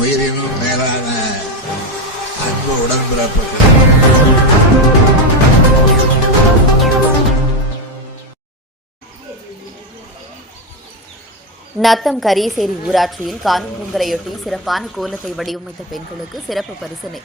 உயிரினும் மேலான அன்பு உடன்பிறப்பு நத்தம் கரியசேரி ஊராட்சியில் காணும் பொங்கலையொட்டி சிறப்பான கோலத்தை வடிவமைத்த பெண்களுக்கு சிறப்பு பரிசனை.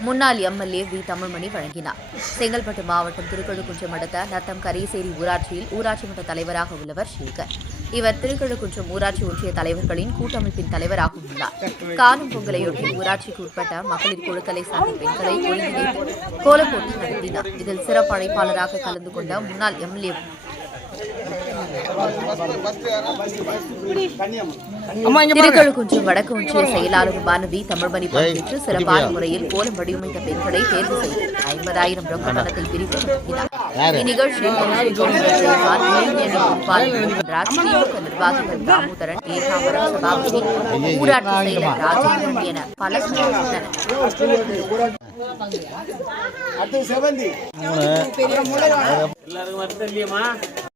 முன்னாள் எம்எல்ஏ வி. தமிழ்மணி வழங்கினார். செங்கல்பட்டு மாவட்டம் திருக்கழுக்குன்றம் அடுத்த நத்தம் கரியசேரி ஊராட்சியில் ஊராட்சி மன்ற தலைவராக உள்ளவர் சேகர் இவர் திருக்கழுக்குன்றம் ஊராட்சி ஒன்றிய தலைவர்களின் கூட்டமைப்பின் தலைவராக உள்ளார். காணும் பொங்கலையொட்டி ஊராட்சிக்கு உட்பட்ட மகளிர் குழுக்களை சார்ந்த பெண்களை ஒருங்கிணைத்து கோலப்போட்டி நடத்தினார். இதில் சிறப்பு அழைப்பாளராக கலந்து கொண்ட முன்னாள் எம்எல்ஏ திருக்கழுக்குன்றம் வடக்கு ஒன்றிய செயலாளருமான வி தமிழ்மணி பங்கேற்று சிறப்பான முறையில் கோலம் வடிவமைத்த பெண்களை தேர்வு செய்து ஐம்பதாயிரம் ரொக்க பணத்தை பிரித்து வழங்கினார். இந்நிகழ்ச்சியில் திமுக நிர்வாகிகள் தாமோதரன் ஏகாம்பரம் சபாபதி ஊராட்சி செயலர் ராஜேந்திரன் என பலர் கலந்துள்ளனர் என்